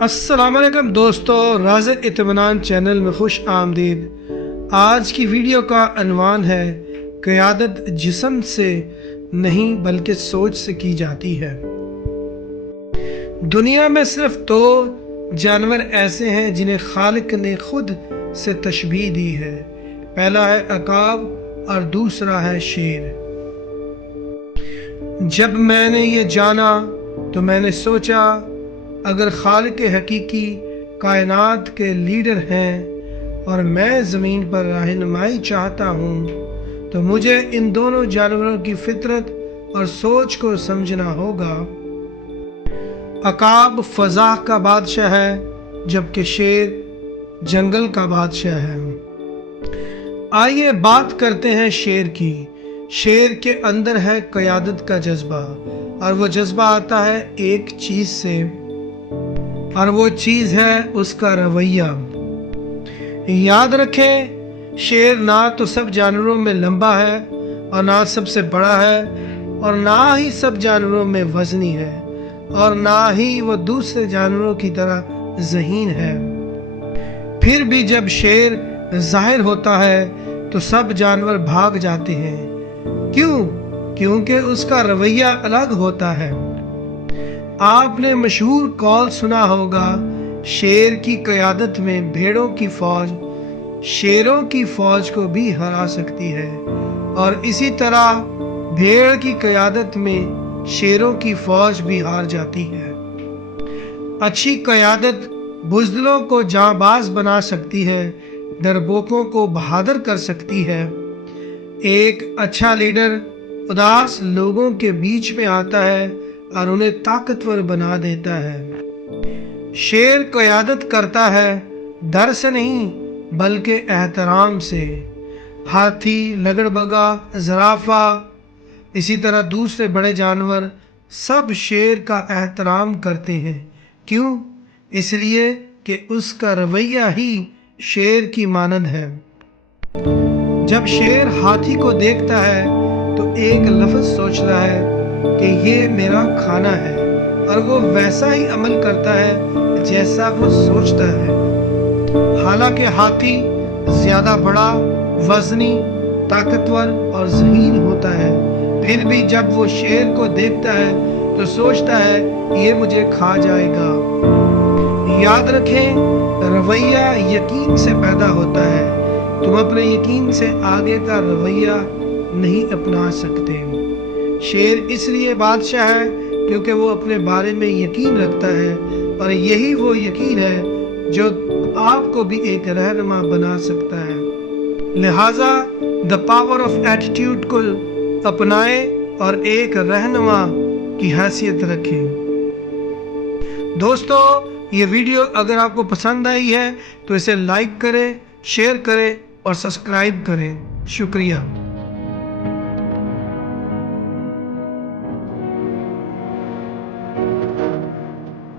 السلام علیکم دوستو، راز اطمینان چینل میں خوش آمدید۔ آج کی ویڈیو کا عنوان ہے قیادت جسم سے نہیں بلکہ سوچ سے کی جاتی ہے۔ دنیا میں صرف دو جانور ایسے ہیں جنہیں خالق نے خود سے تشبیہ دی ہے، پہلا ہے عقاب اور دوسرا ہے شیر۔ جب میں نے یہ جانا تو میں نے سوچا، اگر خالق حقیقی کائنات کے لیڈر ہیں اور میں زمین پر رہنمائی چاہتا ہوں تو مجھے ان دونوں جانوروں کی فطرت اور سوچ کو سمجھنا ہوگا۔ عقاب فضا کا بادشاہ ہے جبکہ شیر جنگل کا بادشاہ ہے۔ آئیے بات کرتے ہیں شیر کی۔ شیر کے اندر ہے قیادت کا جذبہ، اور وہ جذبہ آتا ہے ایک چیز سے، اور وہ چیز ہے اس کا رویہ۔ یاد رکھیں، شیر نہ تو سب جانوروں میں لمبا ہے اور نہ سب سے بڑا ہے، اور نہ ہی سب جانوروں میں وزنی ہے، اور نہ ہی وہ دوسرے جانوروں کی طرح ذہین ہے۔ پھر بھی جب شیر ظاہر ہوتا ہے تو سب جانور بھاگ جاتے ہیں۔ کیوں؟ کیونکہ اس کا رویہ الگ ہوتا ہے۔ آپ نے مشہور قول سنا ہوگا، شیر کی قیادت میں بھیڑوں کی فوج شیروں کی فوج کو بھی ہرا سکتی ہے، اور اسی طرح بھیڑ کی قیادت میں شیروں کی فوج بھی ہار جاتی ہے۔ اچھی قیادت بزدلوں کو جاں باز بنا سکتی ہے، ڈرپوکوں کو بہادر کر سکتی ہے۔ ایک اچھا لیڈر اداس لوگوں کے بیچ میں آتا ہے اور انہیں طاقتور بنا دیتا ہے۔ شیر قیادت کرتا ہے ڈر سے نہیں بلکہ احترام سے۔ ہاتھی، لگڑبگا، زرافہ، اسی طرح دوسرے بڑے جانور سب شیر کا احترام کرتے ہیں۔ کیوں؟ اس لیے کہ اس کا رویہ ہی شیر کی مانند ہے۔ جب شیر ہاتھی کو دیکھتا ہے تو ایک لفظ سوچتا ہے کہ یہ میرا کھانا ہے، اور وہ ویسا ہی عمل کرتا ہے جیسا وہ سوچتا ہے۔ حالانکہ ہاتھی زیادہ بڑا، وزنی، طاقتور اور ذہین ہوتا ہے، پھر بھی جب وہ شیر کو دیکھتا ہے تو سوچتا ہے یہ مجھے کھا جائے گا۔ یاد رکھیں، رویہ یقین سے پیدا ہوتا ہے۔ تم اپنے یقین سے آگے کا رویہ نہیں اپنا سکتے۔ شیر اس لیے بادشاہ ہے کیونکہ وہ اپنے بارے میں یقین رکھتا ہے، اور یہی وہ یقین ہے جو آپ کو بھی ایک رہنما بنا سکتا ہے۔ لہٰذا دی پاور آف ایٹیٹیوڈ کو اپنائیں اور ایک رہنما کی حیثیت رکھیں۔ دوستو، یہ ویڈیو اگر آپ کو پسند آئی ہے تو اسے لائک کریں، شیئر کریں اور سبسکرائب کریں۔ شکریہ۔